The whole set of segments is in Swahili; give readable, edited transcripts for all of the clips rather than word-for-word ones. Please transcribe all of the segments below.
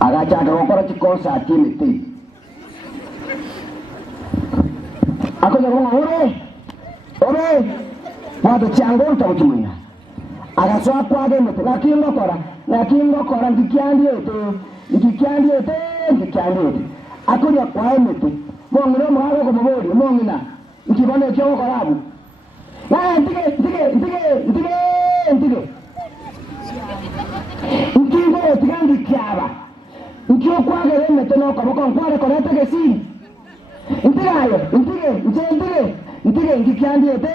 agachaka gukora kikosa atimiti akonya ngo ore wado chango utabukimanya agasoa kwage mete nakingo kora ndikiandiete akonya kwa mete mongiro mwago ko mabodi mongina nkibone cyo korabu na ntige nkingo tigandi kyaba nkyo kwage mete no ko kware korete kesi ntige ngikiandiete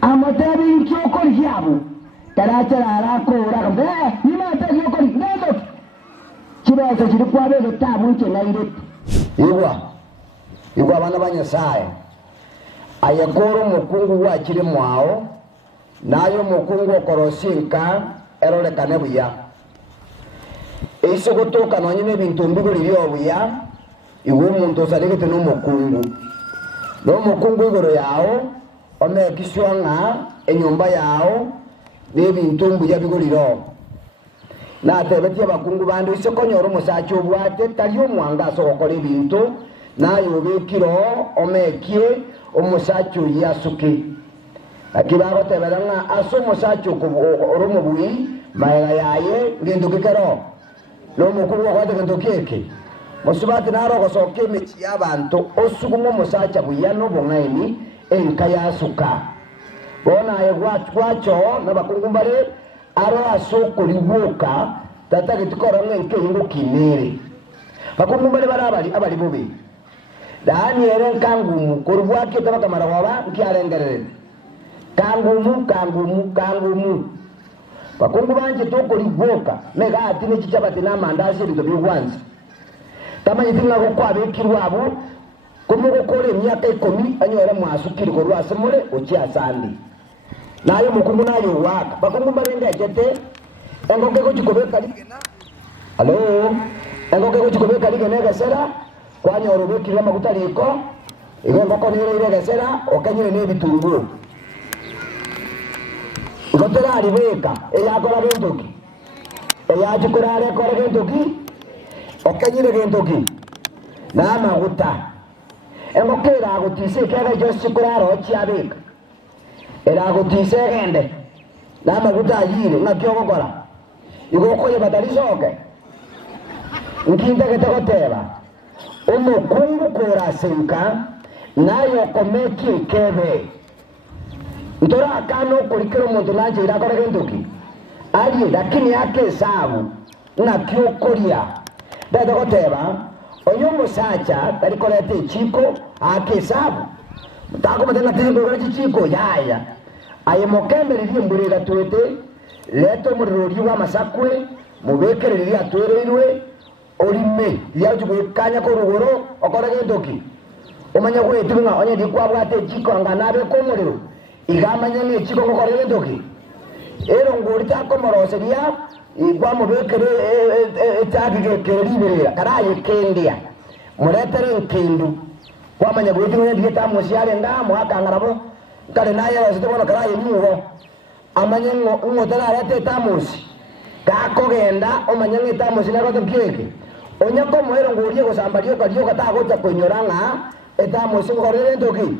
amatebi nkyo kori yabo karachara arakora kambe nima tagi kori ndo kibazo kiri kwabe tabu nke naire igwa abana banyasaya ayagoro mukungu wakiri mwao nayo mukungu okorosinka erorekane buya ese gutuka nonyine bintu mbiguriri obuya iwe umuntu osaregete n'umukungu igoro yawo omekiswanga enyumba yawo n'ebintu mbuya biguriro natebetie abakungu bandi ise konyora omusacha obwate tari omwanga asogokora ebintu nayo obekiro omekie omusacha oyi asuke akibagotebera ng'a ase omusacha ori omobui maega yaye gento kekero n'omukungu okwate gento keke musubati naro gosoka emichi y'abantu osuguma omusacha buya n'obong'aini enka yasuka bona aye gwacho n'abakungu mbare aro asokoribuka tatagitikora ng'enke hingo kinere bakungu mbare barabali abali bubi dani ere kangumu korubwake tabakamara waba nkiarengerere kangumu bakungu banje tokoribuka mega atine chichapati n'amandazi ebintu by'obwanzi tamanyitinga gokwabekirwa abo kumugokora emyaka 10 anyora mwasukiri korwasemure okiasandi nayo mukungu nayo waka bakungu barenda jete engoke ko chikobeka ligena halo engoke ko chikobeka ligena gasera kwanyoro bekirwa makutariko ngoko nire gasera okanyire n'ebitunguru ngotera alibeka eyakora gentoki eyachikora kora gentoki okanyire gentoki na maguta engokera agutise kega josikura chiabeka era agutise gende na maguta yire ngakyo gokora igokoye batalisoke nkinde getegoteba umukungu korasenka nayo komeki kebe ntora kano kurikira umuntu nanje irakora gentoki ali lakini yake sabu ngakyo koria dadogoteba onyo musacha tarikolete chiko akesabu mutako matena tendo gari chiko yaya aye mokembere rimburira twete leto murori wa masakwe mubekere riri atwereirwe orime yaje kanya ko rugoro okora gendoki umanya ko etinga onye dikwabwate chiko nganabe ko muriro igamanya ne chiko ko kora gendoki ero ngorita ko moroseria igwa mubekere etagige keribirira karaye kendia muretere nkindu kwamanya bwetinga ndiye tamusiare ngamo akangarabo kale naye asitobona karaye nyuho amanye ngotara arate tamusi kakogenda omanye ngitamusi nagote keke onyako mwero nguriye gosambario kariyo katagota konyoranga etamusi ngorere ndoki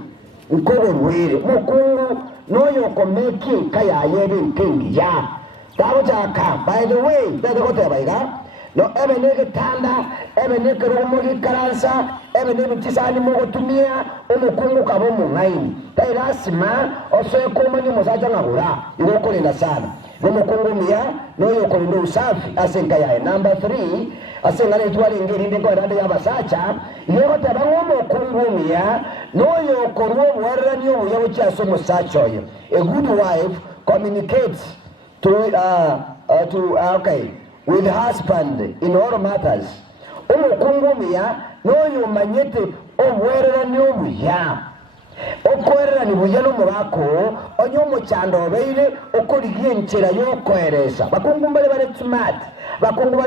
ukogorwire mukungu noyo komeki kaya yebe nkingi ya tabo chaka by the way tatagote baiga no ebenege tanda ebenege romogi karansa ebenege tisani mogotumia umukungu kabomu ngaini tairasima osoyekomani musaja ngahura igokolinda sana umukungu mia noyo kolinda usafi asenka yae number 3 asengane itwali ngiri ndiko ndande yabasacha yogote umukungu mia noyo korwo warranyo yabucha somo sachoyo a good wife communicates with husband in all matters umukungumiya noyo manyete obwerera ni obuya okwerera ni buya no mubako onyo muchando beire okorigie nchera yo kweresa bakungumbale bare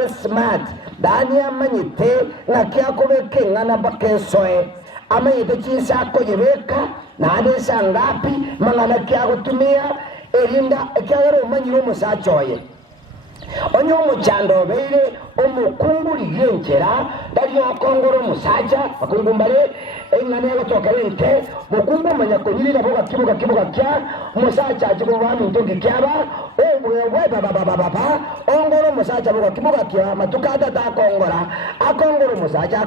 smart dani amanyete ngakyakobeke ngana bakesoe amanyete chisa koyebeka na adesa ngapi mangana kyagutumia erinda kyagero manyiro musachoye onyo muchando beire omukunguli gyenchera dali okongoro musaja akungumbale engane gotokerente mukungu manya kunyirira boga kibuga kya musaja ajibo bami ntongi kyaba obwe baba ongoro musaja boga kibuga kya matukata ta akongoro musaja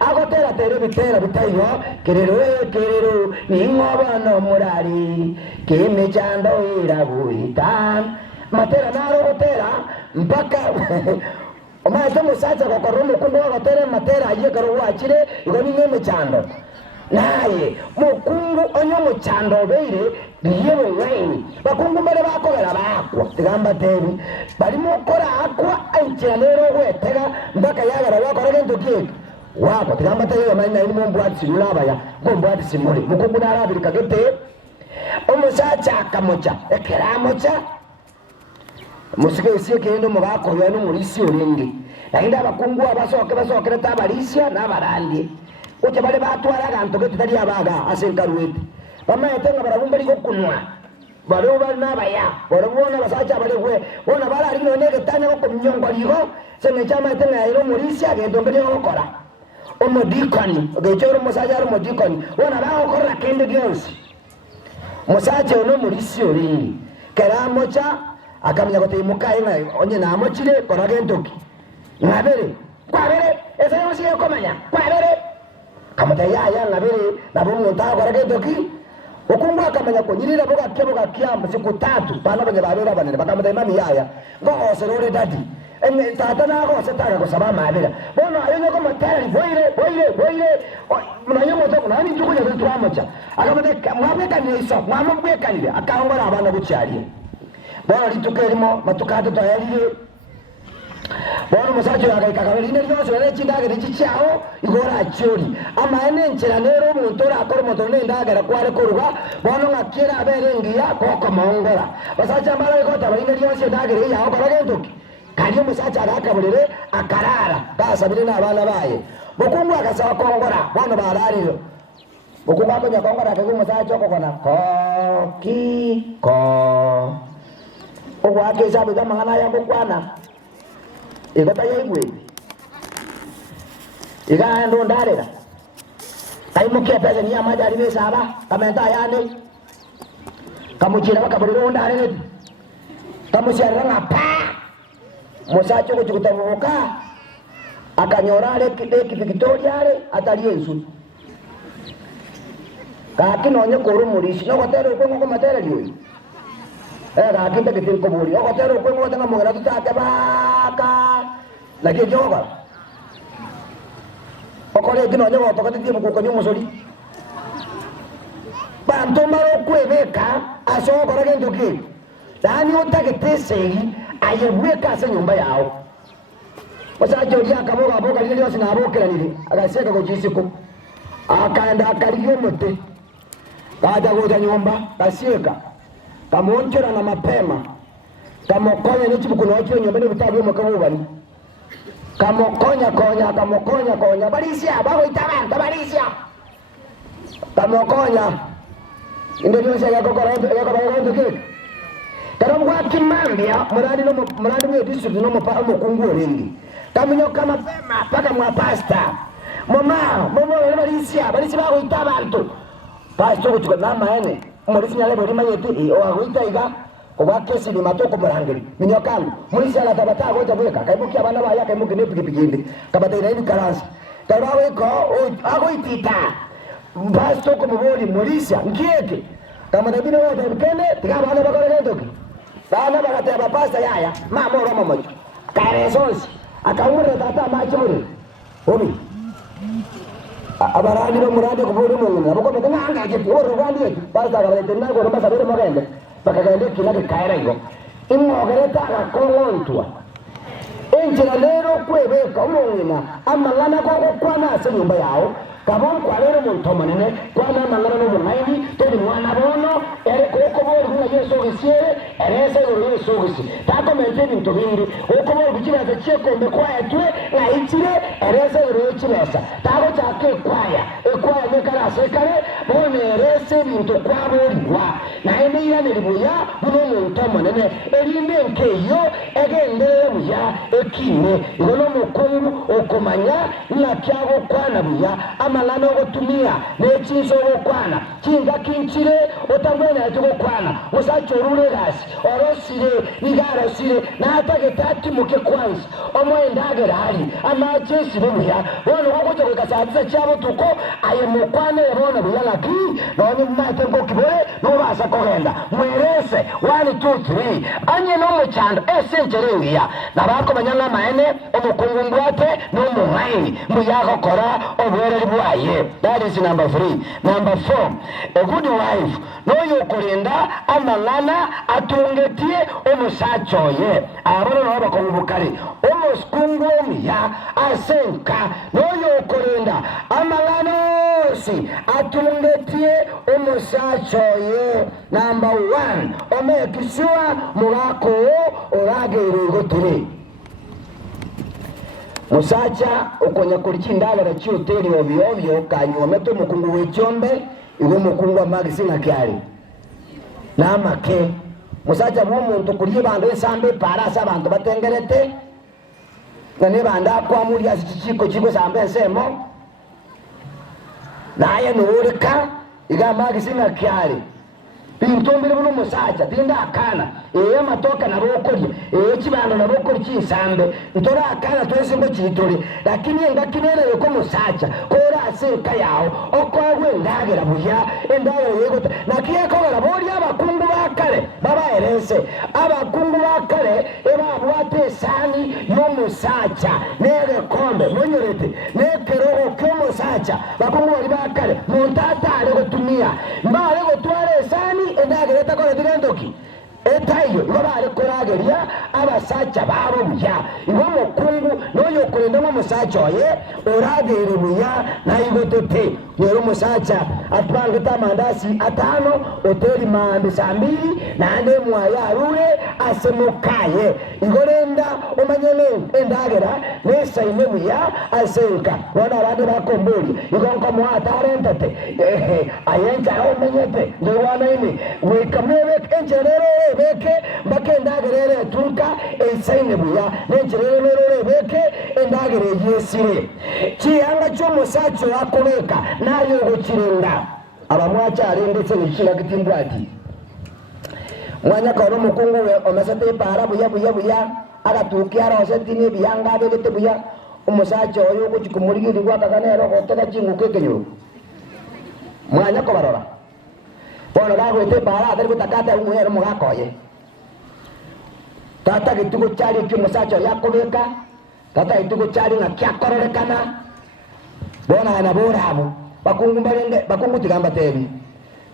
agotera tere bitera bitayo kerero ni ngobano murari kimechando irabuitan matera naro gotera mpaka omaete musacha gokorwa mukungu wagotera matera ayekero gwachire igoni ng'emechando naye mukungu onyo muchando beire biyebo ng'aini bakungu mbere bakogera bakwa tigamba tebi bari mukora akwa enchira lero gwetega mpaka yagara bakora gento kieke wako tigamba tebi amanya ni mumbwati sinulabaya mumbwati simuli mukungu narabirika gete omusacha akamocha ekeramocha musike isiye kendo mugako yano murisi orindi lakini abakungu abasokera tabalisia nabarandi uche bale batwara ganto ke tutari abaga asenkaruete bamayetenga barabumba liko kunwa bale ubali nabaya borobona basacha bale gwe bona bala rino nege tanya ko mnyongo ligo sene chama tenga iro murisia gendo ngene okora omodikani ogechoro musaja omodikani bona ba okora kende gyonsi musaja ono murisi orindi keramocha akamenya gotimuka inga onye namochire koragentoki ngabere kwabere ese yosiye komanya kwabere kamata ya ngabere nabo muntu akoragentoki okungu akamenya konyirira boga kya siku 3 bana banye babera banene bakamata mami yaya ngo oserore dadi ene tata na go setaka kusaba mabera bono ayo ko matari boire mnanya moto nani njukunya zetu amocha akamata mwabeka niso mwamubweka nile akangora abana gucyari bona litukerimo matukate tayarire bona musacho yakaikakarine ryose n'ekindagere kikyao igora cyori amane nchira nero umuntu akora moto n'indagara kware kurwa bona ngakira aberengiya koko mongora basacha mbara ikota barine ryose ndagere yaho karagendoki kandi musacha arakaburire akarara basabire n'abana baye bokungu akasaba kongora bona barariro bokungu akonya kongora akagu musacho kokona ko ogwake sabe kama ngana yako kwana igota yegwe igando ndarera aimukia pesa ni amaja alibe saba kamenta yane kamuchira bakaburiro ndarere kamushara ngapa musacho kujutamuka akanyorale kideki Victoriale ataliensu kakinonye korumurishi no gotero ko matera liyo era kinta que tiene como yo gotero ko mo tanga mo ra tuta baka la que yoga okole kino nyo to kati timu ko nyo sori banto maro kwebeka aso bara gento ki dani utake tesegi ayebweka ase nyumba yao wasa jodi akabo aboka lile lyo sina abokera lile agaseka ko jisiko akaenda akaliyo mote kaja goja nyumba kasieka kamonchera na mapema kamokonya nichibukuno wacho nyumba ni butabu mukabubani kamokonya balisia babo itabanta balisia kamokonya ndio ndio sasa yako kike karo mwa kimambia muradi mwe district no mpa mukungu rengi kaminyo kama pema paka mwa pasta mama balisia babo itabantu pasto kuchika nama ene muri sinyale bori manyeti o agoita iga obakesi ni matoko murangeri minyokangu muri sala tabata goja bweka kaimuki abana baya kaimuki ne pigipiginde kabata ina ni karansi karawe ko agoitita pasto ko muboli murisia ngieke kama dabino wote mkene tigaba bana bakore ndoki bana bakate bapasta yaya mama ro mama karesosi akaure tata machuri omi abarani ba murade ko bodo mo ngana ko ko nganga ke oro wali basta ga bete na ko ba sabere mo gende bakagende kila ke kaira igo immo gereta ga ko ontua enjira lero kwebe ka umongina amangana ko kwana ase nyumba yao kabon kwalero muntu manene kwana mangana no munaini todi mwana bono ere ko bodo na yeso gisiere erese guru sugusi tako mente bintu bindi uko bo bikibaza cyekombe kwaya twe na itire erese guru kibesa tako cyake kwaya ekwaya nekara sekare bone erese bintu kwabo riwa na ene irane ribuya buno muntu monene erinde nkeyo egendere buya ekine ngono mukungu okomanya na kyago kwana buya amalano gotumia nechizo gokwana kinga kinchire otangwena yatugo kwana musachorure gasi orosire igarasire natage tati muke kwanza omwendagera hari amachesi buya bono gokoje kukasaza cyabo tuko aye mukwane yabona buya laki none mate ngokibore no basa kogenda mwerese 1 2 3 anye no muchando esenjerengiya nabako banyanga maene omukungu ngwate no muhaini muyago kora obwere bwaye. That is number 3. Number 4, a good wife no yokorinda amangana atungetie omusachoye aboro no bakongubukari omuskungu omuya asenka no yokorinda amangana si atungetie omusachoye. Number 1, omekisua murako oragere gotire musacha ukonya kurichindaga na chioteli ovyo ovyo kanyometo mukungu wechombe igo mukungu amagisi na kyali na make musacha mumuntu kuriye bandu esambe parasa abantu batengerete nane banda kwa muri asichiko chiko sambe semo naye nuurika iga magisi na kyali bintombere buno musacha tinda akana matoka na bokori kibano na bokori kinsambe ntora akana twese ngo kitore lakini engakinera yoko musacha kora asenka yawo okwawe ndagera buya endayo yego nakiye ko barabori abakungu bakare baba erese abakungu bakare ebabwate sani yo musacha nere kombe monyorete nekero ko musacha bakungu bari bakare montata ale gotumia mbale gotware sani endagereta kora direndoki etayo ibabare korageria abasacha babo buya ibo mukungu noyo kurenda mu musacha oye oragere buya na igotote yero musacha atwanga tamandasi atano oteri mande sambiri nande mwaya rure asemukaye igorenda omanyele endagera nesa ine buya asenka wana bande bakombori igonko mwatarentete ayenja omenyete ndewana ine wekamebe enjerero beke bakendagere turuka ensaine buya nenjerero beke endagere yesire kiyanga cyo musacho akobeka nayo gukirinda abamwacha arendetse nikira gitimbwati mwanya ka no mukungu we omasate para buya agatuki arose tini biyanga bete buya umusacho oyo gukikumurigiri gwakaganero gotega kinguke kenyuru mwanya ko barora bona bagwete para atari gutakata umuhero mugakoye tata gitugo cyari cy'umusacho yakobeka tata gitugo cyari na kyakororekana bona na borabu bakungu mbalende bakungu tigamba tebi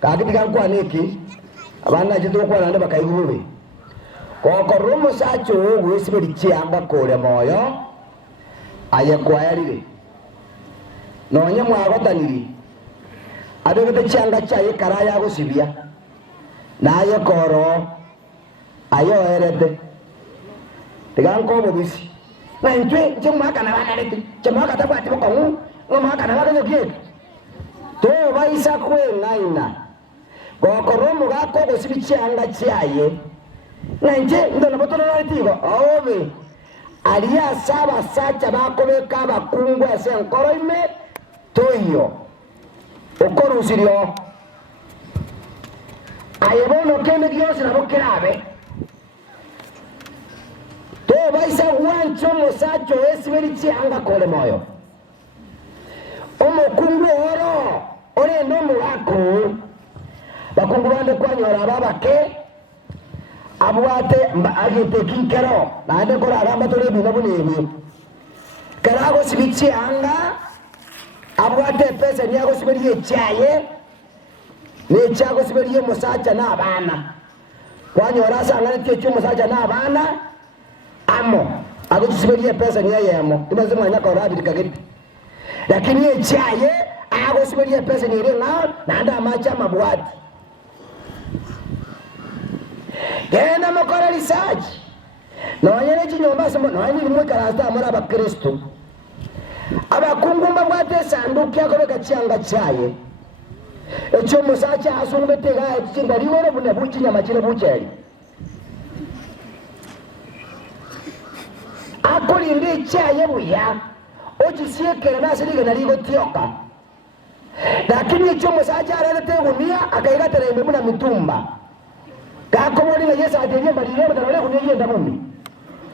kagitigangwa neki abana jitu kwa nande bakayigube koko rumo sacho wesibiri cyamba kore moyo aye kwayarire nonye mwagotaniri adogete cyanga cyaye karaya gusibya naye koro ayo erede tiganko bobisi na ntwe cyumaka na banarete cyumaka tabati bokongu ngomaka na baganye kiek to baisa kwe naina gokoromo gako gosibicyanga cyaye nanje ndona botoro natigo obe aliya saba sacha bakobeka bakungu asenkoroime toyo okorusirio ayebono kende Dios na bokerabe to baisa wancho musacho esibiri cyanga kole moyo omukungu oro ore no murako bakungu bande kwanyora babake abwate agite kinkero nande kora aramba tore bino bunebi karago sibichi anga abwate pesa niyago sibiri cyaye ne cyago sibiri musacha na abana kwanyora sanga ne cyo musacha na abana amo ago sibiri pesa niyayemo imaze mwanya kora abirikagiti lakini echaye ago sibiri pesa ni renga nanda amacha mabwati genda mukora research noonyene ekinyomba somo noonyene limwe karasta amara abakristo abakungumba bwate esanduku yakobeka kyanga kyaye ekyo omusajja asungutega ekikinga liworo bune bukinyama kiri bukyeri akolinde ekyaye buya okisiekera nasirige naligo tyoka lakini ekyo omusajja ararete egunia akaigatera embemu na mitumba gakomolinga yesu atenyembalire batalole gunia yenda bumi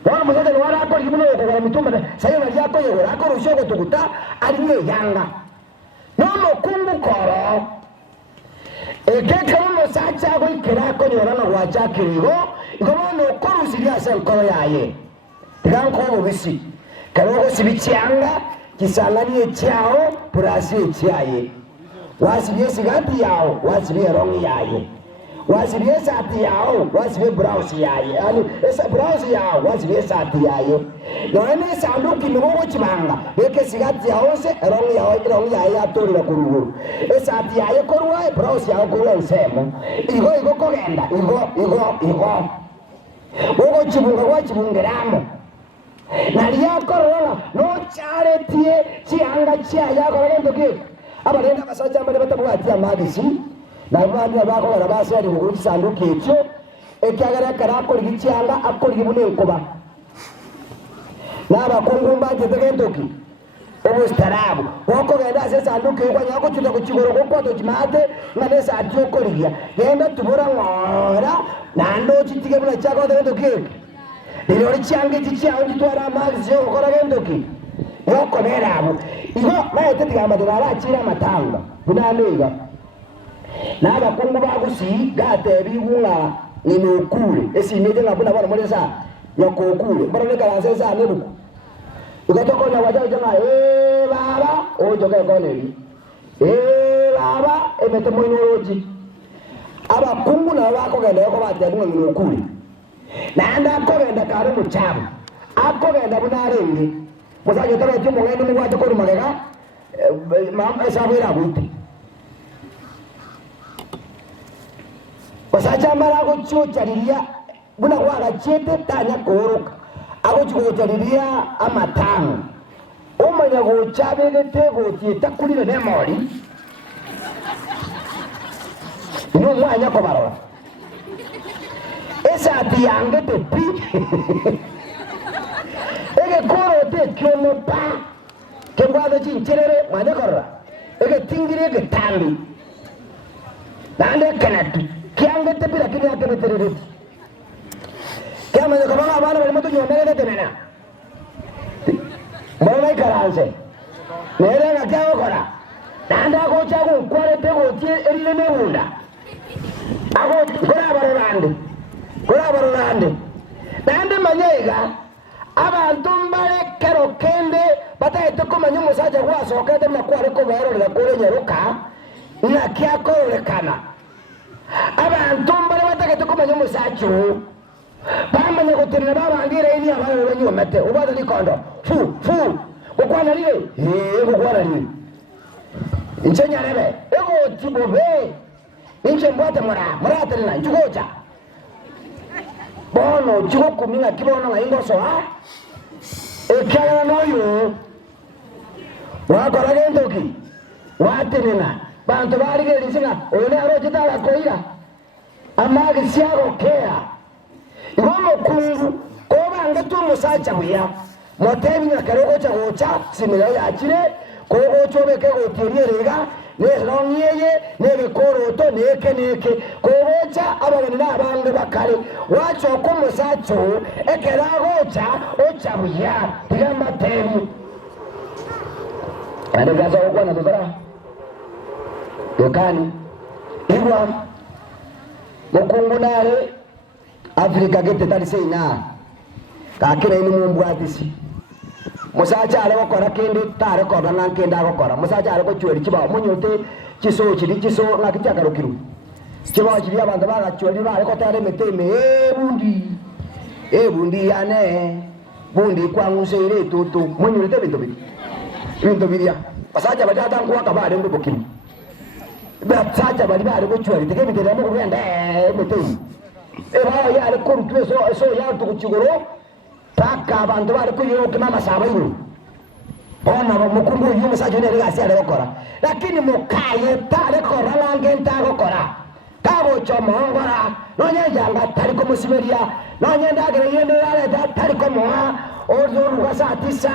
wana musajja niwara akoli kibuno okogora mitumba sayo nalyakoyegora akorusha ogotuguta alinye eyanga n'omukungu koro ekekamo omusajja agoikera akonyora nogwachakirigo igobona okorusirya ase enkoro yaye tigankoba obisi kari ogosiba ekyanga kisanganie ekyao purasi ekyaye wasibya esigati yawo wasibya erongi yaye wasibya esati yawo wasibya ebrouse yaye ani brouse yawo wasibya esati yaye noene esanduku imigogo kibanga eke esigati yawo se erongi yaye yatorera kuruguru esati yaye korwa ebrouse yawo korwa ensemo igo kogenda igo ogo kibunga gwakibungeramo nalyakorora nokyaretie kihanga kyaye akorora entoki abalenda abasajja mbale batabwati amagisi nabandi bakobora basali kuguru kisanduku ekyo ekyagala karakora ikikyanga akora ibune enkoba n'abakungumba agezega entoki obustarabu okogenda ase esanduku ekwanya kukyuta kukigoro kokwata okimate nga nesati okorigya genda tubura ng'ora nando okitige buna kyakotega entoki eki lero likyanga eki kyawo kitwara amagisi okoraga entoki okobera abo igo maete tigamatera arakira amatanga bunaneiga n'abakungu bagusi gatebigunga nimukule esimete ngabuna bana molesa nyokokule bana karanse sa nebuku ugatokonya wajaje jama baba ojoke koneli baba emete moyoloji abakungu na bakogenda yako bategunga nimukule nanda akogenda karo muchabu akogenda bunarenge musaje tabe timo ngene mugwate ko rumagega mama esabira buti basacha mara ko chochariria buna kwaga chete tanya koroka ako chikochariria amatano omanya go chabegete go tieta kulire ne mori ino mwanya ko barora esa tiangete pi ege koro te kyono pa kembado chincherere mwanya korra ege tingire ege tambi nande kanatu kianga tepira kinya keneterere kama ne kabanga abana bali moto nyomere temena mbona ikaranze nere na kyawo kora nanda ko chago kware te go tie erile ne hunda ako kora barande nande manyega abantu mbale kero kende bataite ko manyo musaja gwasoka te na kware ko bero la kore nyeruka na kyakorekana abantu mbale batakete ko manyo musacho bamanya gutirira babangire ini abana banyu mate ubada likondo fu ukwana lile ukwana lile inchenya rebe ego tibobe inche mbwate mura atrina njugoja bono jugo kuminga kibono nga ingoso ha ekaya noyo wakora gendoki watenena bantu barige lisinga one aro kitala koira amagi siago kea igomo kungu kobanga tu musacha buya motebi na karoko cha gocha simila ya chire kogo chobeke gotirierega nerongiyeye nebikoroto neke kogocha abagani n'abange bakale wacho ko musacho ekera gocha ocha buya tigamba tebi ande gaza okwana dogara dokani igwa mukungu nare Afrika gete tali seina kakira ini mumbwatisi musacha ale gukora kindi tare ko bana kenda gukora musacha ale ko chweri kiba munyote kiso kiri kiso ngakityakarukiru kiba kiri abantu bagachweri bale ko tare meteme bundi yane bundi kwa ngusere toto munyote bintu biria musacha badata kwa kabale ngo bokini ba sacha bali bale ko chweri tege bitera mo kugenda meteme Eba yale kurutwe so ya tukukigoro paka abantu bari kuyiroka mama saba yuru. Bona mukungu yumu saje ne rigasi ale gukora. Lakini mukaye tare kora lange ntago kora. Kabo chomongora nonye janga tari ko musiberia nonye ndagere yende yale tari ko moa ozo rugasa tisa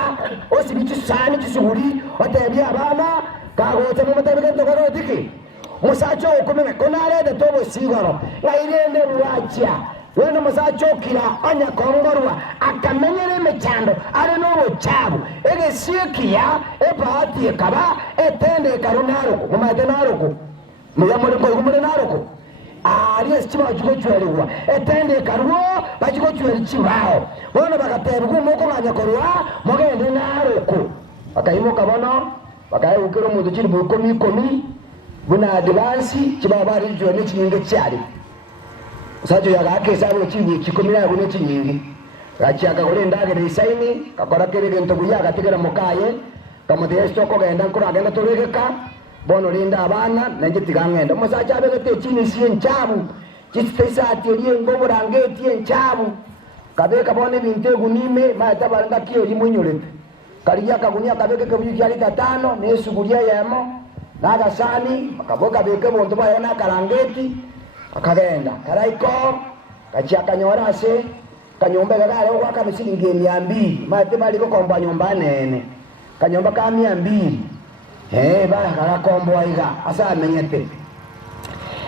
osibitu sani kisuguri otebi abana kago temu mutebeke ndogoro diki musacho okumeme konare de tobo sigoro ngairende ruacha wena musacho kira anya kongorwa akamenyere mechando ale no chabu ege sikia ebati kaba etende karunaro mumadenaro muyamuri ko mumadenaro ariye chiba chikochwerwa etende karuo bachikochweri chibao bona bagaterwa muko nganya korwa mogende naroko bakayimoka bono bakayukira mu dukiri bukomi buna advance chiba bari jwe ne chinyinge cyari usajo yagake sabo chibi chikomira bune chinyinge gachiaka gore ndagere isaini kakora kerege ntobuya gatigera mukaye kamode stoko genda nkura genda toregeka bono linda abana nanje tigangenda musacha abegete chini siye nchabu chitesa atiye ngoburange atiye nchabu kabeka bone bintegu nime matabaranga kiyo limunyolete kaliya kagunia kabeke kebuyi yali 5 nesugulia yamo nagasani akaboga beke bonto bayana karangeti akagenda karaiko kachiakanyorase kanyombe gagale kwa kamisilingi 200 mate bali ko komba nyomba nene kanyomba ka 200 ba kala kombo aiga asa menyete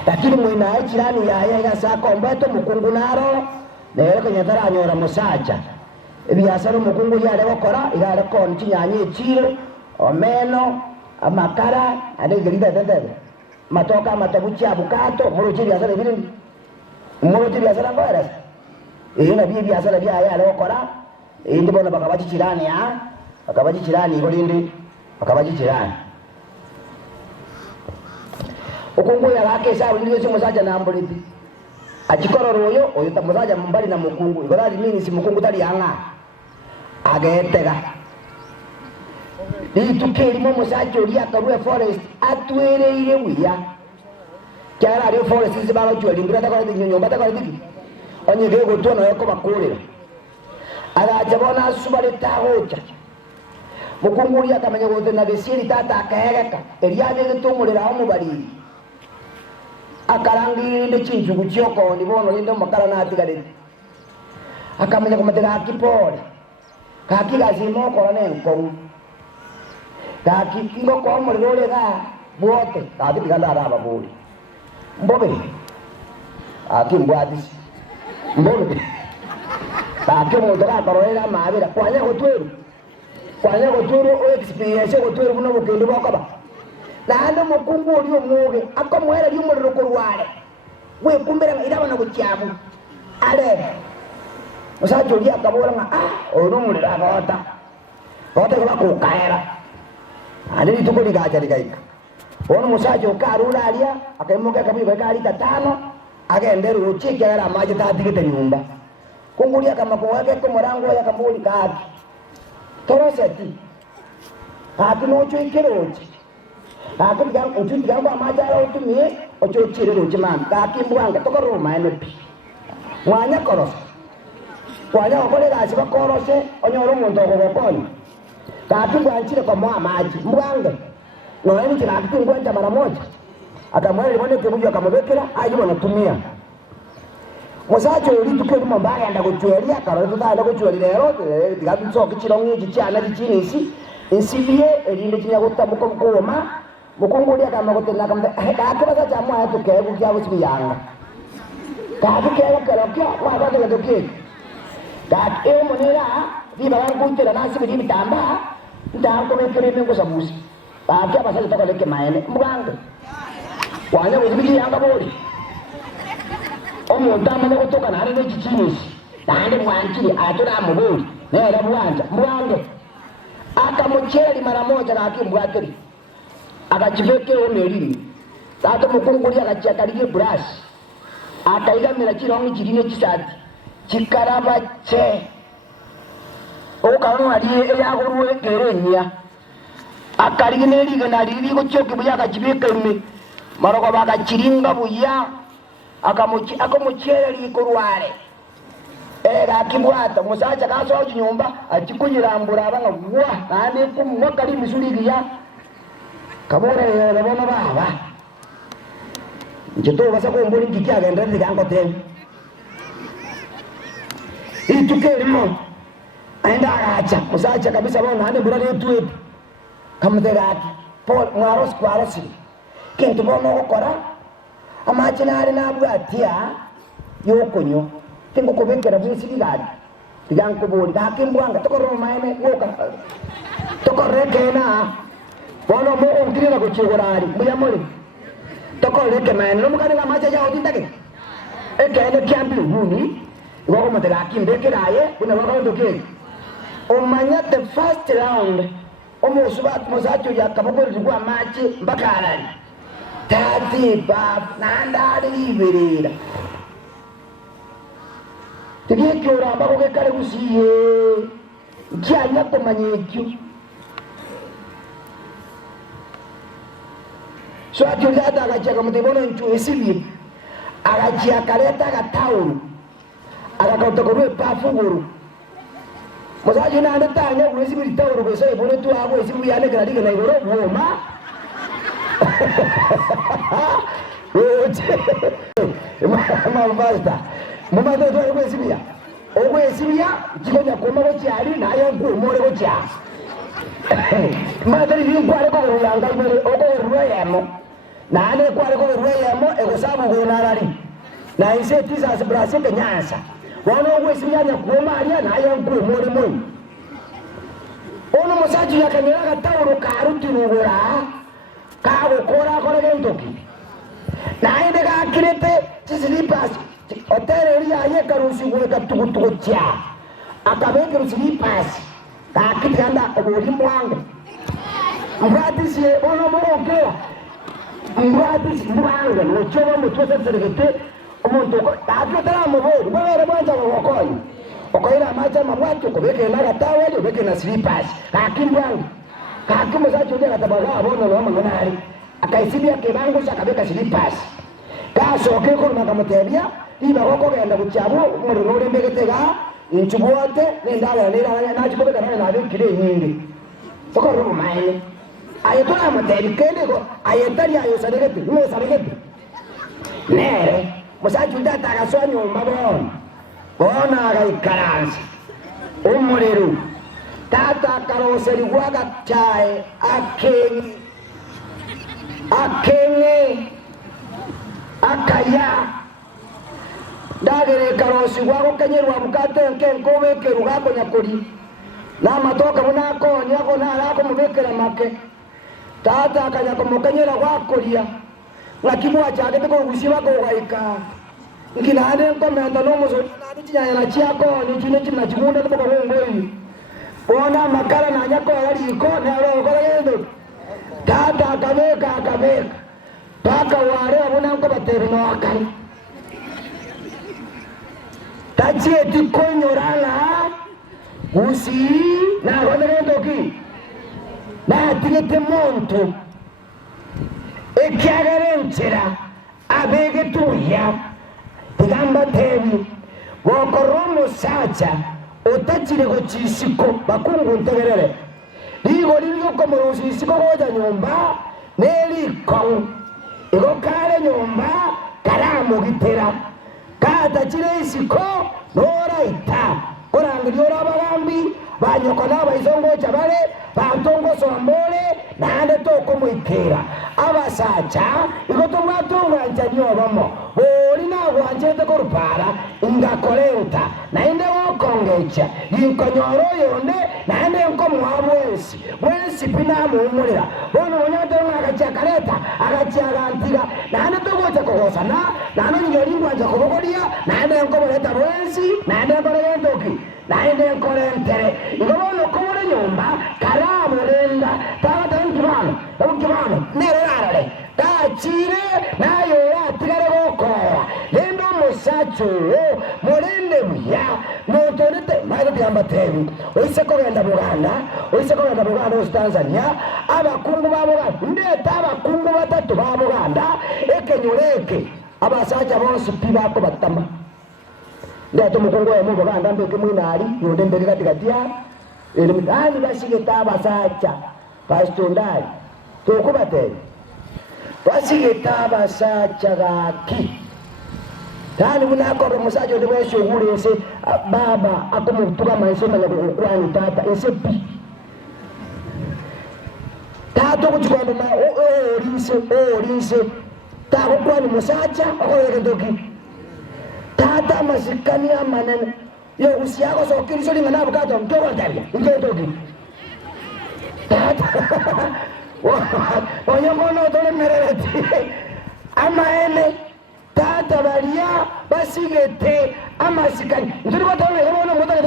lakini mwina jirani ya iga sa komba to mukungu naro nere ko nyatara nyora musacha ebiasaro mukungu yale gukora igare konti nyanye chiro omeno amakara adegerida tete matoka matabuchi abukato murochi biasara biri murochi biasara ngora na biasara bya yale gukora ndi bona bakabachi jirani ya bakabachi jirani golindi bakabachi jirani ukungu ya lake sabu ndiyo si musaja na ambuliti achikororo oyo tamusaja mbali na mukungu igorali nini si mukungu tali yanga agetega litukeli mo musaja oli akarue forest atwereire wiya kyara ali forest zibalo jweli ngira takora nyomba takora diki onye gego tona yako bakurira ala jabona subale tahocha mukungu ya kamenya gote na besiri tata akaheka eliade getumulira ho mubali akarangirinde chinjugu cyoko nibono lindo makara na atigare akamenya kumatega akipore kakigazimo korane nko kakikingo ko mulole ga bote kakitiganda araba buri mbobe akimbwadisi mbobe kakimo ndara korera mabira kwanya gotweru o experience gotweru buno bukende bokaba nando mukungu oli omuge akomwera li umuriro kurware we kumbera irabana gucyabu ale musaje oli akabora nga ono mulira abota bote ko bakukaera ale lituko ligaja ligaika ono musaje ukarula alia akaimoka kabiba kali 5 agendera uruchike era amaje tadigete nyumba kungulia kama kwake ko morango ya kambuli kati toroseti ati nocho ikeroje akubya utugira ngo amajara utumie ocho chirero chimana kakimbwanga tokoroma enepi mwanya korosa kwanya okole gachi bakorose onyoro muntu ogokoni kakibwanchire kwa mwa maji mbwange no eni kira akingwanja mara moja akamwele libone kebujo akamubekera ayibona tumia musacho uri tukeli mbaya ndagochweria karo tutanda gochweri rero digabitso kichirongi kichana kichinisi insibie elinde kinyagotamuko mukoma mukungulia kama gotena kama akaba jamwa tukego kyabo sibiyanga kakikero kerokya kwabade gadoke dak monera biba ngutera nasi bidi bitamba ndango mekere mengo sabusi bakya basale tokaleke maene mbwange wanya wizibidi yanga boli omuntu amane gotoka nari n'ikichinisi tande mwanchiri atura mubuli nera bwanja mbwange akamucheri mara moja na akimbwatiri akachiveke omelini tato mukungulia akachiakaliye brush akaigamira chirongi chirine chisati chikaraba che okano ali eyagorwe kerenya akalineliga nalili gochoke buya akachiveke me maroko bakachiringa buya akamuchera likurwale akibwata musacha kasoa chinyumba achikunyirambura abanga wa ane kumwaka limisuligiya kabona yele bona baba njito basa ko mboli kikiaga ndende kango tena itukelimo aenda agacha musacha kabisa bona ane burali yetu kamderati Paul mwaros kwarosi kintu bona okora amachina ari nabwatia yokonyo tingo kubekera bwisi bigadi tiganko bonda kimbwanga tokoro maene woka tokorekena bono mo ongirira kuchigorari muyamuri tokoreke maene no mukani kamacha ya odindake ekene kyambi nguni ngoko matera kimbekeraye buna bakondo ke omanya the first round omusubat musacho yakabogori kwa machi mbakarari tati bab nandari ibirira tigiye kyora mbako kekare gusiye kyanya komanyekyo so atulada agachaga mutibono nchu esibye agachia kaleta gatawuru agakautokorwe pafuguru musaje na ndetanya kuesibye tawuru kwese ibone tu abo esibye yale gradiga na igoro boma ma basta mama do kwesibya kikonya koma ko cyari nayo ngumore ko cya madari binkware ko rulanga mbere oko ruwayemo nane kware ko ruwayemo ekosabu ko narari na ise tisa brase kenyasa wono kwesibya nya koma ari nayo ngumore moyi ono musaji yakamera gatawuro karutirubura ka gukora kore gentoki naende ga kirete tisilipas hotel ria yekarusi kuweka tukutuku tia akabeke rusilipas kakitanda obuli mwange mbadisi ono morokera mbadisi mwange no choba mutwese serigete omuntu ko tatyo tara mubodi bwere bwanja wokoyi okoira macha mabwacho kubeke na gataweli ubeke na slippers kakimbwange kakimuzacho uje katabaga abono no manganari akaisibia kebangu sakabeka slippers kasoke ko makamutebya iba goko genda bucyabu muri nore mbegetega inchubote nendaba nera nachikobeka na bikire nyingi soko ro maine ayetona mutebya kende ko ayetari ayo sadegete no sadegete nere musachu data gasonyo mbabon bona gaikaransi umuriru tata karoseri gwaga chae akenye akaya dagere karosi gwago kenyerwa mukate nkobe rugako nyakuri na matoka munako nyako na rako mubekera make tata akanyako mukenyera gwakoria ngakimwa cyage ko gusiba ko gaika ngilane nkomenda no muzo nani tinya na cyako ni kine kimna kimunda ko ngoi bona makara na nyako yari ko na ro ko yendo tata akabeka paka ware abona ko batere no akari tachie tikonyorala usi na ronendo ki na tigete monto ekiagarentera abege tuya tigamba tebi wokoromo sacha otachire go chisiko bakungu ntegerere ligo lilio como rusisiko goja nyumba neli kon ego kare nyumba karamu gitera kata chire isiko nora ita korangiri ora bagambi banyoko naba izongo chabale bantongo sombole nande toko muikera abasacha igoto mwatonga njanyo bamo boli na gwanjete korupara ingakolenta nainde wokongecha yinkonyoro yone nande nko mwabwensi pina muumulira bono onyoto ngakachakaleta agachagantiga nande togocha kogosana nano nyori ngwanja kobogoria nande nko boleta bwensi nande kolentoki naende nkolentere ngobono komore nyumba karabo lenda tata nkibano nero arale tachire nayo yatigare gokora lendo musacho molende buya notorete maile byamba tebi oise ko genda Buganda Tanzania abakungu babo ndeta abakungu batatu ba Buganda ekenyureke abasacha bonse piba ko batama ndato mukongo ya mungu banda mbeke mwinari yonde mbere katikati ya elimani basigeta abasacha pastor ndai tokubate basigeta abasacha gaki tani munakoro musacha ode bwesho gurese baba akomutuka maisema ya kukwani tata esepi tato kuchikwamba ma orise tako kwani musacha akoleke ndoki tata masikani amanene yo usiyako sokiri soli ngana bukato mtoko tabia ndoki tata onyokono tole mereti amaene tata balia basigete amasikani ndiri batone yabona mutaka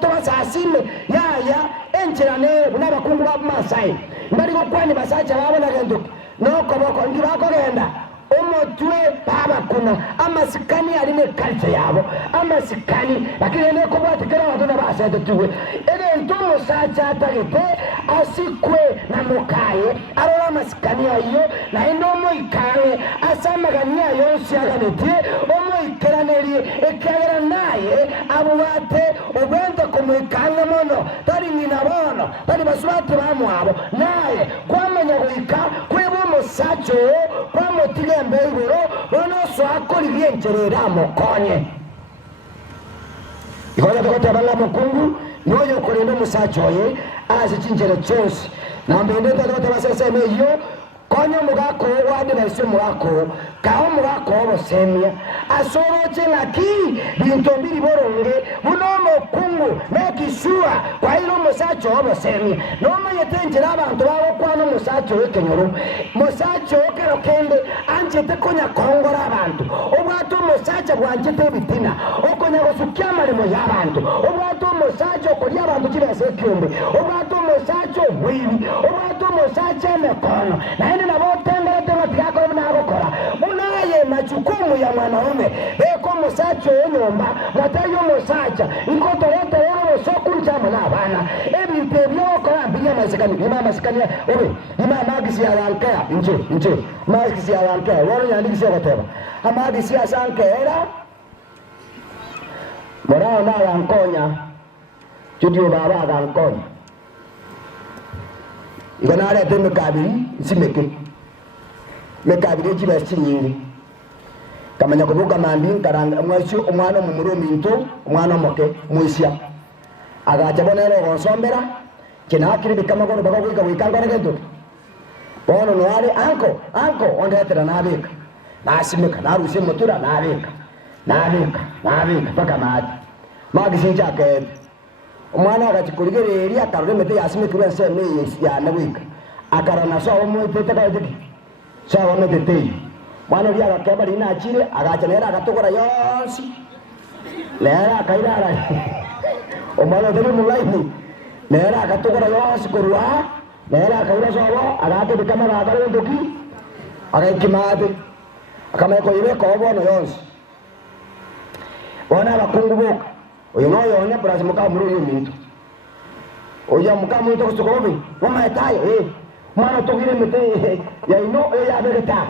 tubasasime ya encherane unabakungu bamasai ndari kwani basacha babona kendo nokoboko ndibako genda omotwe baba kuna amasikani aline culture yabo amasikani lakini neko batikera batona basete tuwe ene ntomo sacha atagete asikwe na mukaye arora amasikani ayo na indomo ikane asama gania yonsi aganete omo ikeraneri ekagera naye abubate obente kumikanga mono tari nyina bono tari baswate bamwabo naye kwamanya kuika kwebo musacho kwamotige mbeguro bono swakoli byencherera mokonye ikora tokote aballa mukungu noyo kolendo musacho ye azichinjere chose na mbende tokote baseseme yo konyo mugako wade base mugako kawo mugako obosemia asoroche laki bintu mbiri boronge bunomo kungu mekisua kwa ilo musacho obosemia noma yetenjera abantu babo kwano musacho wekenyoro musacho okero kende anjete konya kongora abantu obwato musacha bwanjete bitina okonya gosukia marimo y'abantu obwato musacho koli abantu kibese kyumbe obwato musacho bwibi obwato musacha mekono na na botengere tematiyako nagokora unaye majukumu ya mwanaume beko musacho nyomba matayo musacha inkotorete yero sokuru chama na bana ebinte byoko ambiya masikani imama sikani obe imama magisi ya wankea nje magisi ya wankea woro yandikisi goteba amagisi ya sankera morao na yankonya judio baba gankonya igana ale teme kabiri simeke mekabiri kibasi nyingi kamanya kubuka mambi karanga mwashu umwana mu muruminto umwana moke muisya agacha bonero gonsombera kina akiri bikama gono baka kuika wikanga negento bono no ale anko onde etera nabika nasimeka narushe mutura nabika baka magi sinja ke umwana agachikurigere eri akarure mete yasimeka wense me ya nabika akarana so omo teteka diki sawa metete mwana uri agakeba rina achire agacha nera agatogora yonsi nera akairara omwana dele mulaini nera agatogora yonsi korwa nera akaira sawa agate bikama bagare ndoki agaikimade akama ko ibe ko bono yonsi ona bakungu boka oyo no yonya brazi muka muri yo mintu oya muka muri to kustokobi wama etayo mwana togire mete ya ino ya bereta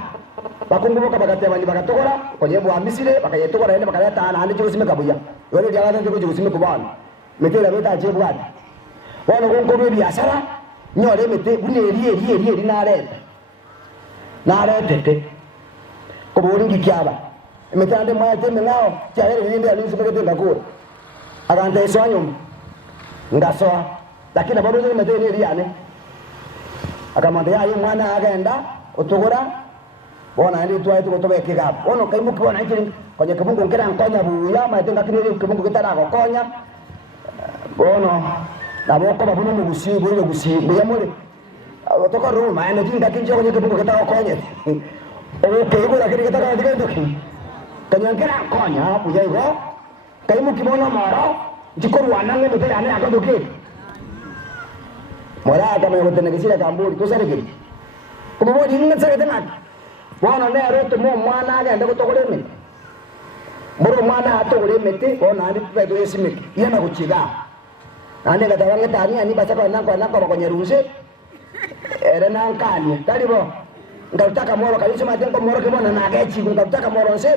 bakunguboka bagateba ni bagatogora konye bwa misire bakayetogora ene bakaleta ana ande cyose mekabuya yone byagaza cyo cyose mekubana mete la beta je bwati wana gongo bebi asara nyore mete buneri narete ko boringi kyaba mete ande maya teme nao cyahera ninde alinzi mekete ngakura aganda esonyo ngasoa lakini babuze mete ni riane akamanda yaye mwana agenda otogora bona ndi twa itu gotobe kigabo ono kaimu kibona ikiri konye kabungu nkera nkonya buya ma tenga kinere kabungu kitara gokonya bono naboko babuno mu gusibo yo gusibo yamure otoka ruma ene tinga kinje konye kabungu kitara gokonya oke igura kiri kitara digendo ki kanya nkera nkonya buya igo kaimu kibona maro jikoru wanange mete ane akadoke mora kama yote ngisira kamburi kusareke kubo ni ntsake tena wana ne roto mo mwana agenda gutogoreme muro mwana atogoremete bona ndi pedo yesimeke yena guchiga ane gatawange tani ani basaka nanko bakonyeruse ere nankani talibo ngataka moro kabisa matengo moro kibona na gachi ngataka moro nse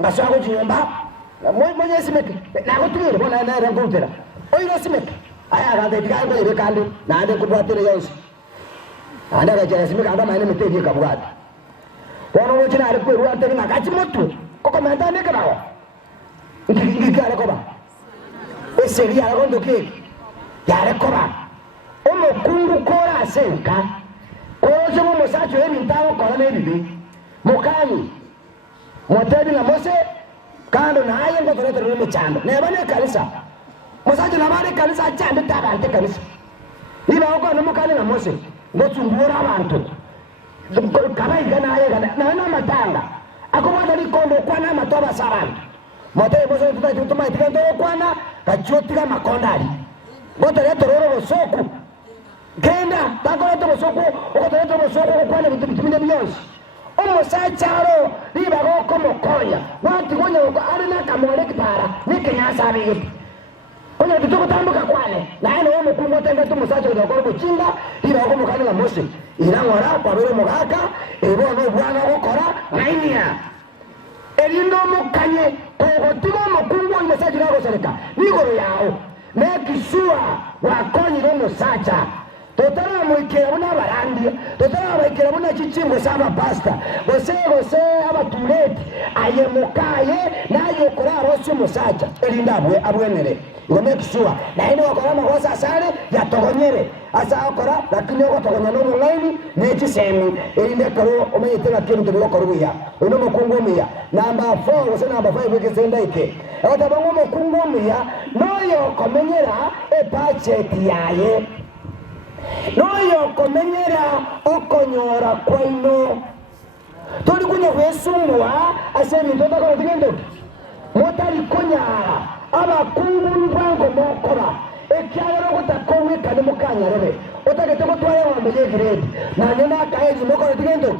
ngasako chinyomba mwenye simeke na kutuire bona na era ngutera oiro simeke aya ga de tiga ngo ire kandi na ande kubwatire yose anda ga jara simeke anda maine meteje kabwata bona wo china ari kweru ante na gachi motu koko menda ne kabawo ngikara koba eseri ya rondo ke yare koba omokungu kora asenka koze mo mosacho eni ntawo kora ne bibi mukani motedi na mose kando na aye ngo tore tore mchando ne bane kanisa mosacho na bane kanisa chande tabante kanisa iba uko no mukani na mose ngo tumbura abantu kama igana aye na matanga akomanda likondo kwana matoba sarana mote bozo tutuma tikendo kwana kachotika makondali ngo tore tore bosoku kenda takora to bosoku o tore to bosoku kwana bitumine byose omusacharo liba goko mokonya wati gonya ari na kamole kitara nikenya sabi onya tuko tambuka kwane na ene wo mukungo tenda to musacharo da goko chinga liba goko mokanya na mose irangora kwa bere mogaka ebo no bwana gokora ngainia elindo mokanye ko gotimo mukungo musacharo go sereka nigoro yao make sure wakonyi ro musacha totara mwikera muna barandi totara mwikera muna chichimbo sama pasta gose abatuleti ayemukaye nayo kora rosu musacha elindabwe abwenere ngo make sure na ino wakora magosa asale yatogonyere asa akora lakini ogotogonya no mulaini nechi semi elinde karo omenyetera kintu tebyo koruya uno mukungu miya number 4 gose number 5 wekesenda ike otabango mukungu miya noyo komenyera budget yaye noyo komenyera okonyora kwaino toli kunya kwesumwa asemi ndoda ko tigendo motali konyara abakungu nvango mokora ekyalo kotakowe kane mukanya rebe otakete ko twale wa mbeye grade na nena kaezi mokora tigendo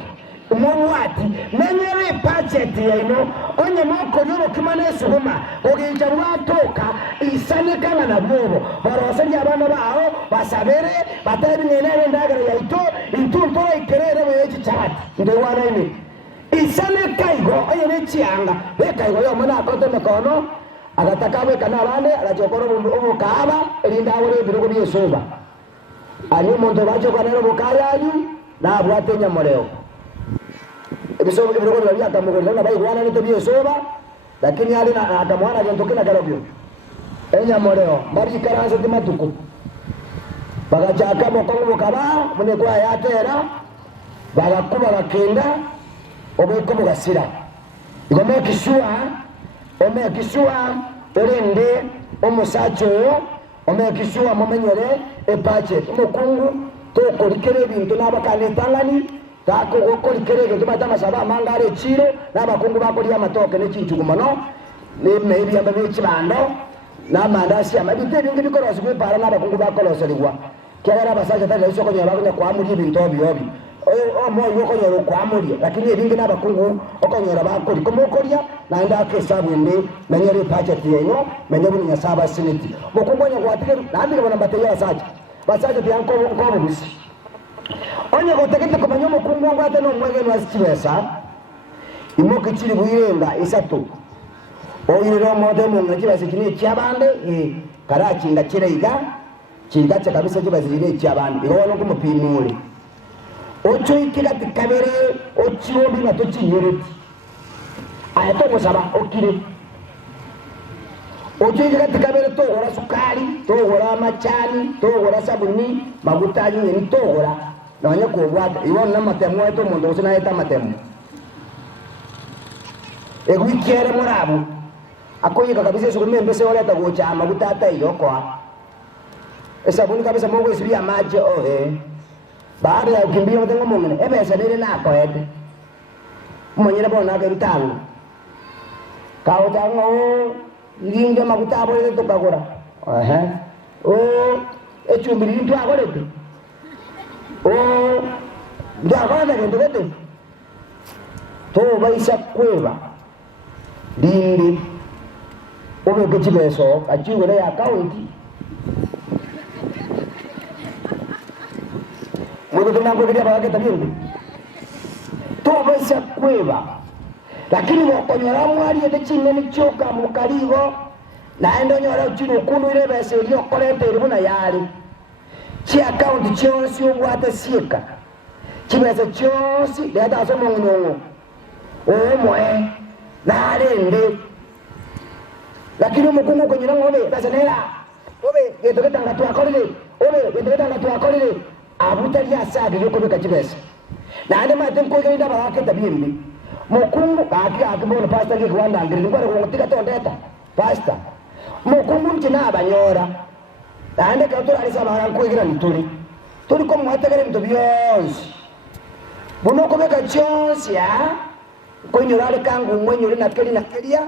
umwati menyere budget yaino onye moko nyobo kimane suhuma oginja rwatoka isane kana na bwobo barose abana baho basabere batari nyenere ndagara yaito intuntora ikerere wechi chati nde wana ini isane kaigo onye nechianga bekaigo yo mona akote mekono agatakawe kana bane agachokoro omukaba elinda wore birugo byesoba ani muntu bacho kana bukaya ali na bwate nyamoreo ebisobo birugo bya kamugorera na bayigwana nito byesoba lakini ali na akamwana gento kina karabyo enyamoreo bari karanze timatuko bagachaka mokongo kaba mune kwa yatera bagakuba bakenda obeko bugasira igome kisua orende omusacho omekisua momenyere budget umukungu to kolikere bintu nabakane tangani tako kolikere bintu batama saba mangare chiro nabakungu bakolia matoke ne chinchugumano ne mebi ambe chibando na mandasi amabite bingi bikorosi kwepara nabakungu bakoloseligwa kyara basaje tali isoko nyabakunya kwa muri bintu obi moyo okonyora okwamuria lakini ebingi nabakungu okonyora bakori komokoria na nda kesabu ndi menyere budget yeno menyere nyasaba siniti mukungu nya kwatike nandi bona bateya basaje byanko ngobo busi onye gotekete komanyo mukungu ngwate no mwege nwasitibesa imoke chiri buyirenga isatu oyirero mode mu ngakibase kini cyabande karakinga kireiga kingache kabisa kibazire cyabande ihono kumupimure ocho ikigati kabere ochiombi na tochinyereti ayato musaba okire ocho ikigati kabere to ora sukari to ora machani to ora sabuni magutanyi ni to ora nanya kubwata iwona matemo eto mundo usina eta matemo egwikere murabu akoyika kabisa sukume mbese wala tagocha magutata iyokwa esabuni kabisa mongo isibia maji baada ya kukimbia mtengo mungene ebesa dele nako ede monyera bona ke mtango kawo tango linge makutabo ile tokagora echumbi lintu akolete ndakona ke ndokete to baisa kweba dindi obe kechibeso achiwe ya account mwego tunango kidia bawake tabiri tobesa kweba lakini wakonyora mwari ete chingeni choka mukarigo naende onyora uchino kundu ile besa ilio korente ilibuna yari chi account chionsi ubwate sieka chi besa chionsi leta asomo ngongo omwe narende lakini umukungu konyora ngone besa nera obe getoketanga twakorire obe getoketanga twakorire abutali asage yokobeka chibesa naende mate nkoigenda baraketa bimbi mukungu akibona pastor ke kwanda ngiri ngore ngotika tondeta pastor mukungu mtina abanyora naende katura alisa barankoigira nituri turi ko mwategere bintu byose buno kobeka chonsi ya konyora ale kangu mwenyore na kelia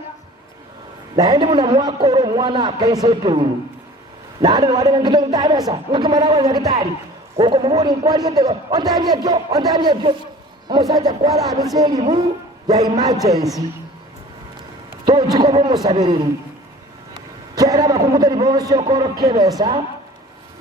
naende muna mwakoro mwana kaise kuru naende wale ngito ntabesa ngikimana wa nyakitari koko muburi nkwari yetego ontabye kyo musaja kwara abiseli bu ya emergency to chiko bo musabereri kera bakunguta libosho koro kebesa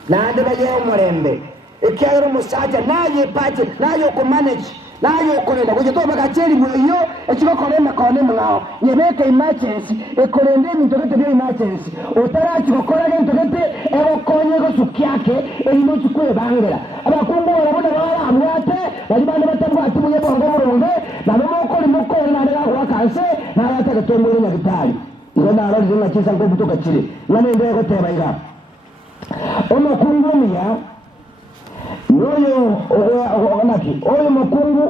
naende baye omorembe ekyaro musaja naye pate nayo ko manage nayo kolenda kuje to bagacheri buyo ekiko kolema kone mngao nyebeka emergency ekolende bintu kete byo emergency otarachi kokora bintu kete erokonye go sukyake eyino chikwe bangera abakungu barabona baba amwate bagibande batabwa atibuye bongo muronge nabo mokoli mokoli nandega kwa kanse na ata ketomwe nyagitali ngona aro zinga chisa ngo butoka chire nande ko teba iga omukungu miya noyo ogonaki oyo mukungu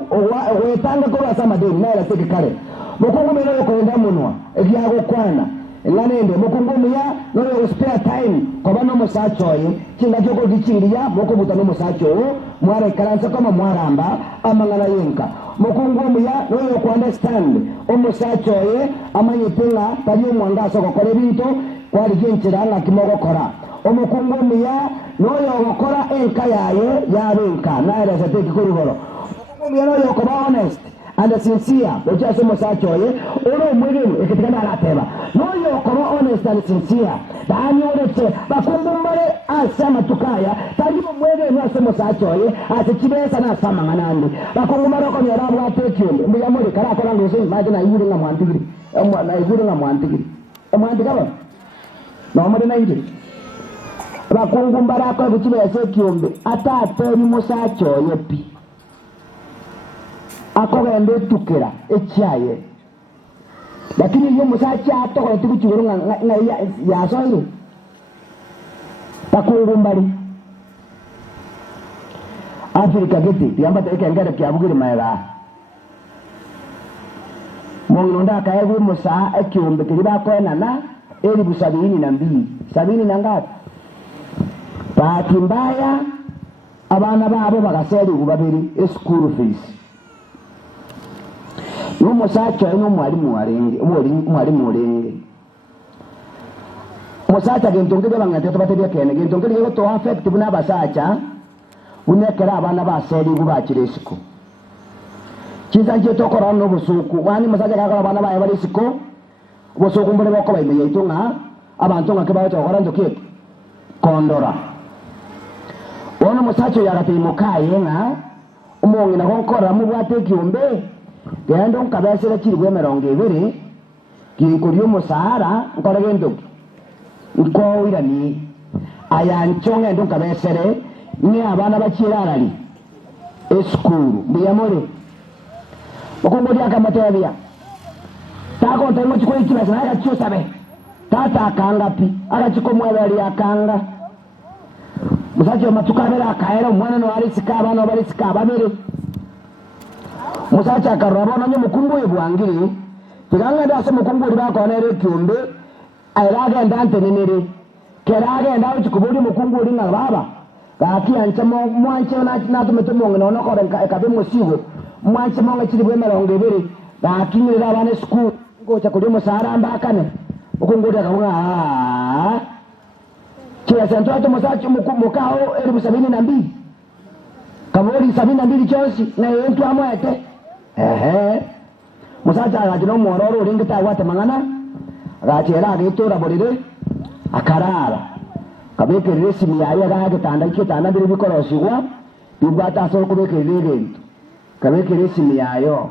wetanga ko basama de nala sekikale mukungu mero ko enda munwa ekyago kwana nganende mukungu miya noyo spare time ko bano musachoye kinga cyoko giciriya moko butano musacho mware karanza kama mwaramba amangana yenka mukungu miya noyo ko understand omusachoye amanyetenga pali omwangaso ko kole bintu kwali genchiranga kimogo kora omukungu miya noyo okora enka yaye yabenka naira sateki kurugoro omukungu miya noyo ko honest and sincere ocha somo sachoye oro mwegenu ekitikana alateba noyo ko honest and sincere dani orete bakumbumbare asama tukaya talibo mwegenu asomo sachoye atikibesa na sama nganandi bakumbumbare ko nyarabwa atekyonde muyamore kara kora ngose imagine ayuri nga mwantigiri na ayuri nga mwantigiri mwantigaba no mode na inje bakungu mbarako kuchibese kyombe atateri musachoye pi akogende tukera echaye lakini yo musacha atoko tikuchurunga na ya soire bakungu mbari Afrika gete tiamba teke ngara kyabugire mayara mongonda kayebu musa ekyombe kiriba kwena na eri busabini na mbili sabini na ngapi bahati mbaya abana babo bagaseri ubabiri school fees n'umusacha no mwalimu warenge mwalimu urenge musacha gentongede bangate tubatebya kene gentongede yo to affect buna basacha unekera abana baseri ubakire school kizanje tokora no busuku wani musacha kakora abana baye bari school busuku mbere bako bayiye itunga abantu ngakeba tokora ndokiye kondora ono musacho yagatimukaye nga umongi na konkora mubwate kyombe gendo nkabesera kirigwe 200 kinkuryo musara nkora gendo nko irani aya nchonga ndo nkabesere ni abana bakirarali eskuru mbiyamore okomodi akamatebya tako ntango chiko ikibasa aka chusabe tata akanga pi aka chiko mwebali akanga musacho matukabera akaera umwana no alisika abana balisika babere musacho akarabona nyo mukungu yebwangiri tiganga ndase mukungu libako nere kyombe ayiraga ndante nenere keraga ndawo chikubudi mukungu linga baba kaki anchamo mwanche na tumetumonga no nokore kabe musigo mwanche monga chiri bwe 200 bakinyira abana school ngo chakuri musara mbakane mukungu ndakaunga kia santoto musacho mukao 72 kabori 72 chonsi na yentu amwete musacha agajino mororo uringita wate mangana agachera agitura borire akarara kabeke resimi yaye agagitanda kitanda biri bikoroshigwa bibwata so kubeke rerento kabeke resimi yayo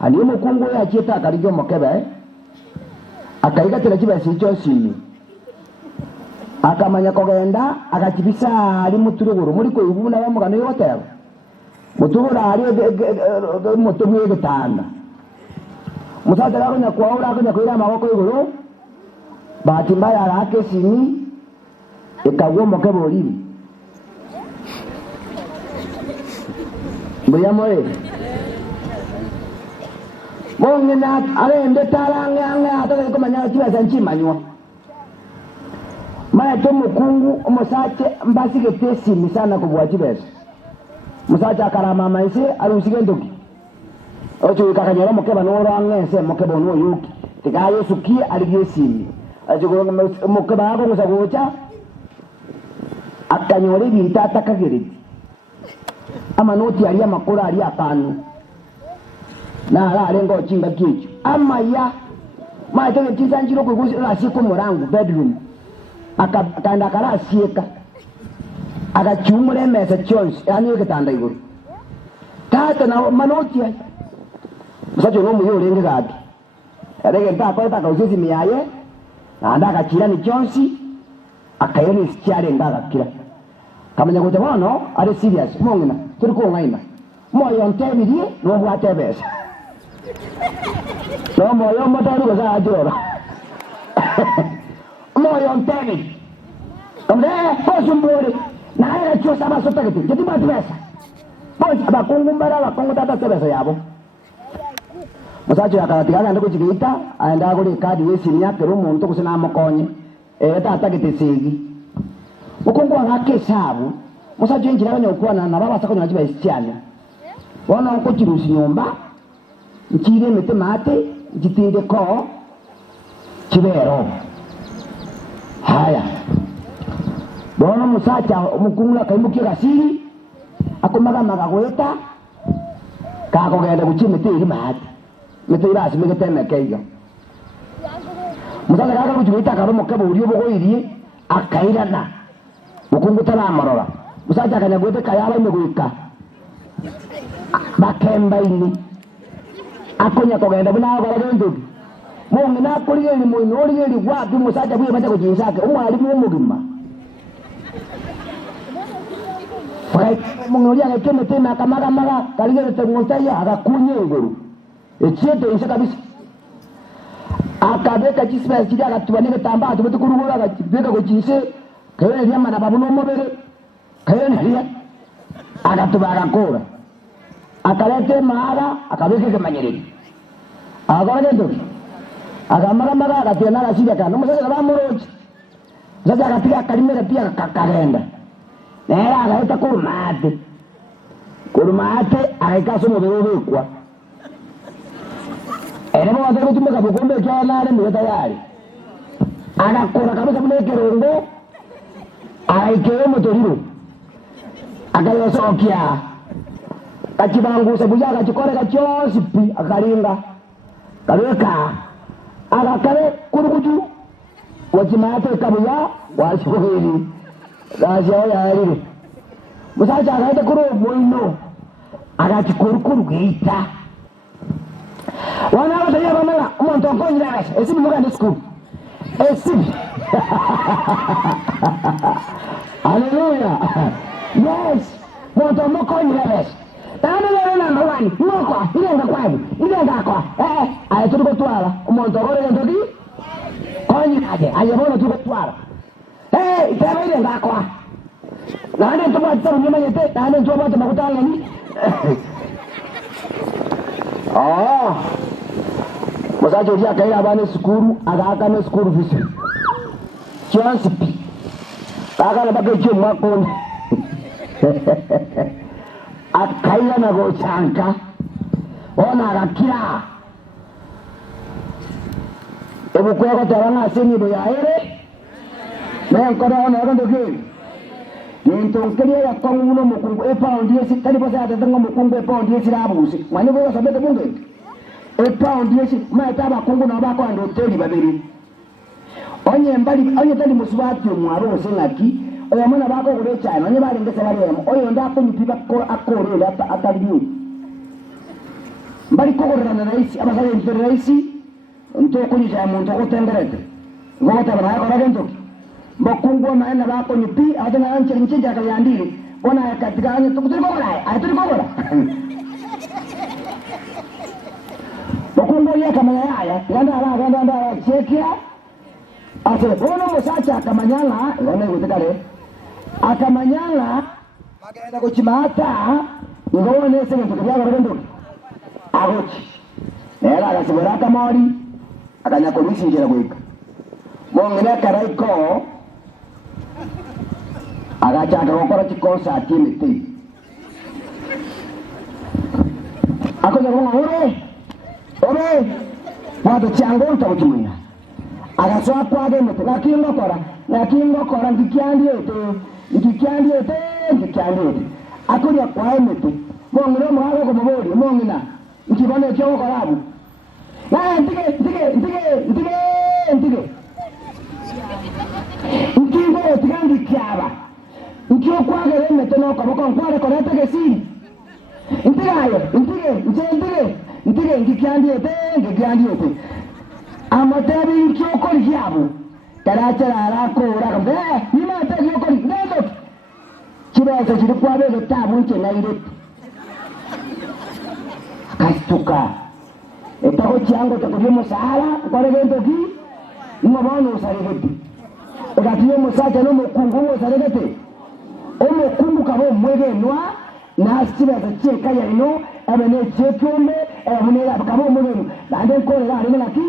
ani mukungu yacheta akarijo mokebe akaigatira kibasi cyo simi akamanya kogenda akakibisa ali muturuguru muri ko ibuna bamugano yoteba mutugura ali mutumwe gitanda musata rako nya kwaura ko nya kwira amaboko iguru bahati mbaya arake simi ikagwo mokebe olili Mbaya moe Mongena arende tarange ange ataka ko manya kiba sanchi manywa maya to mukungu omusache mbasige tesi misana kubwajibesa musacha akarama maise arusige ndoki ocho kakanyera mokeba noro angense mokeba no yuki tigayo suki aligesi ajo mokeba yako musagocha akanyore binta atakagere ama noti ali amakora ali apanu na ala alengo chinga kicho ama ya maito tisanjiro kuguzi rasiku murangu bedroom akanda kara sieka akachumure mesa chons yani kitanda iguru tata na manoti ya musacho no muyo lenge gapi arege ntapa ta kausisi miyaye na andaka chira ni chonsi akayoni sichare ndaga kira kamanya gote bono ari serious mongina turi ko ngaina moyo ntebiri no bwatebesa no moyo motari go za ajora moyo ntebiri kambe posumburi na era cho sama sotakiti jeti batbesa boy abakungumbara bakungu tata sebesa yabo musacho akatigaga ndiko chigita aenda kuri kadi wesi yake rumuntu kusina mukonye tata kitesigi ukungu ngake sabu musacho njira kanya ukwana na baba sako nyachiba isichana wana uko chirusi nyomba nchire mete mate jitinde ko chibero haya bona musacha umukungu akaimukia gasiri akomaga magagweta kako genda guchimete iri mate mete irasi megeteme keiga musacha kaka kuchimita karomo kabo uriyo bogoirie akairana mukungu taramarora musacha kanyagwete kayaba imegwika bakemba ini akonya kogenda buna garagendo mungi nakurige ni muino orige ri gwapi musacha bwiye bata kujinsaka umwalimu w'umugima right mungi ori agakeme tema kamaga karige tetongotaya agakunye iguru echeto insa kabisa akabeka chispa kidi akatubanike tamba atubuti kurugura agabeka kujinse kayone ryama na babuno mobere kayone riya akatubaga kora akalete mara akabeke kemanyereri agora ndo agamara akatiana la shida kana musaza bamoroji sasa akapiga kalimera pia kakagenda nera akaita kurumate akaikaso mobero kwa eremo wazero kutumeka bukombe kwa nale mwe tayari akakora kabisa mnekerongo akaikewe motoriro akayosokia kachibangusa buja akachikore kachosi pi akalinga kaleka akakare kurukuju wachimate kabuya washoheri gashawo yari musacha akaita kuro moino akachikurukuru geita wana bataya bamala umuntu okonyira basi esibi mugande school esibi haleluya yes muntu mukonyira basi tano namba 1 moko ilenga kwabu ilenga kwa ayatuko twala umuntu okore ndoki konyiraje ayabona tuko twala itaba ilenga kwa nane tuba tsaro nyuma yete nane tuba makutanga ni musacho dia kaira bane skuru aga ne skuru fisi chance pi aga na bage chuma kon akaila na go chanka ona akakira ebu kwa taranga sini do yaere na nkora na ndo ke nto nkeliya ya konguno mukungu pound yesi kali bose atatenga mukungu pound yesi rabusi mwani bo sabete bunge pound yesi maita bakungu na bako ando teli babiri onye tali musubati mwaro sengaki oyo mwana bako kule cyane onye bari ngese bari oyo ndako nyipiba ko akore atali mbali kogorana na isi abasale ntore isi nto kunyisha muntu otenderete ngota bana ko ragento mbokungwa maana bako ni pi adana anche nchinja kayandili bona katika anye tukutiri kogora aturi kogora mbokungwa ya kama yaya ganda chekia ase bona musacha akamanyala ngone gutekare akamanyala bagenda kuchimata ngone senge tukya ragento agochi era agasibora akamori akanya komisinjira gwika mongena karaiko agachaka gukora chikosa atimete akoja ngo ore wado chango utakimenya agaswa kwage mete nakingo kora ngikyandi akoja kwa mete mongena mwago ko mabodi mongena ikibane cyo korabu na ntige nkingo tigangi kyaba nkyo kwage remete no ko kware ko nete gesi ntige ngikyandi ete amatebi nkyo ko ryabo tarachara arako urakambe ni mate nkyo ko ndo kibazo kiri kwabe gatabu nke na ire kastuka etako chango takudio musala kwale gento ki ngabano usaregete ekatiyo musacha no mukungu usaregete omukungu kabo mwegenwa nasiba zacheka ya ino abene chekyombe abunera kabo mwegenu bande korera ari naki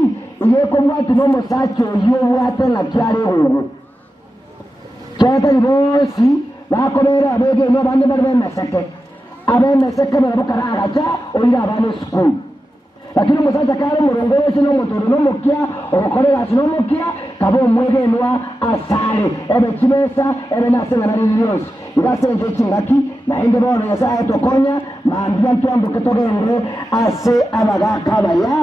yeko mwatu no musacho yo wate na kyare ugu kyata ibosi bakorera abege no bande barbe meseke abene seke barabukara agacha oira abane school lakini musacha kare murongore sino mutoro no mukia okorera sino mukia kabo mwegenwa asale ebe chibesa ebe nasenga na rilios igasenje chingaki na inde bono yasa tokonya maambia ntombo ketogende ase abagaka baya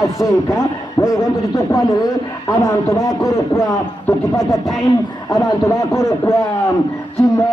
aseka wewe ndo tutokwanire abantu bakoro kwa tukipata time abantu bakoro kwa chimba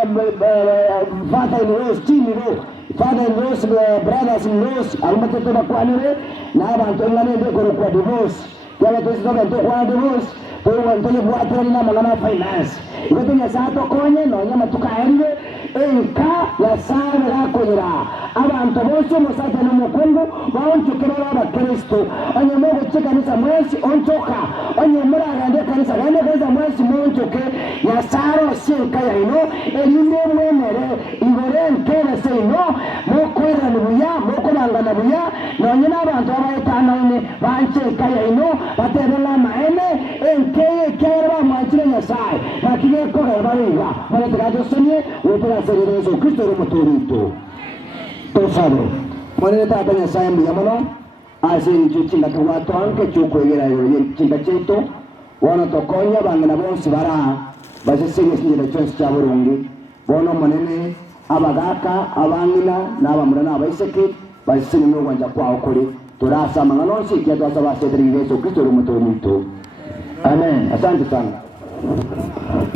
father in laws brothers in laws alumate tokwanire na abantu ngane ndekoro kwa divorce kwa tusizoga kwa divorce kwa ntoye bwatira na mangana finance ngote ya sato konye no nyama tukaende enka ya sana rakonyera abantu bose musata no mukungu baonchukira baba Kristo onye mogo chikanisa mwezi onchoka onye mura gande kanisa gande kanisa mwezi monchoke ya saro sinka ya ino elinde mwemere igore nkene se ino mokwera nubuya mokoranga nabuya no nyina abantu abayitana ine bancheka ya ino batebela maene enkeye kera mwachire nyasai lakini ko galbariga para trajo sonye utara serirezo Kristo rumotorito tosado mone tata nyasai mbiyamono azin juchinga kawato anke chukwegera yo chinga cheto wana tokonya bangana bonsi bara basesenge sinjira chonsi chaburungi bono monene abagaka abangina n'abamurana abaiseke basesenge no kwanja kwao kuri turasa mangano sikya twasaba serirezo Kristo rumotorito amen asante sana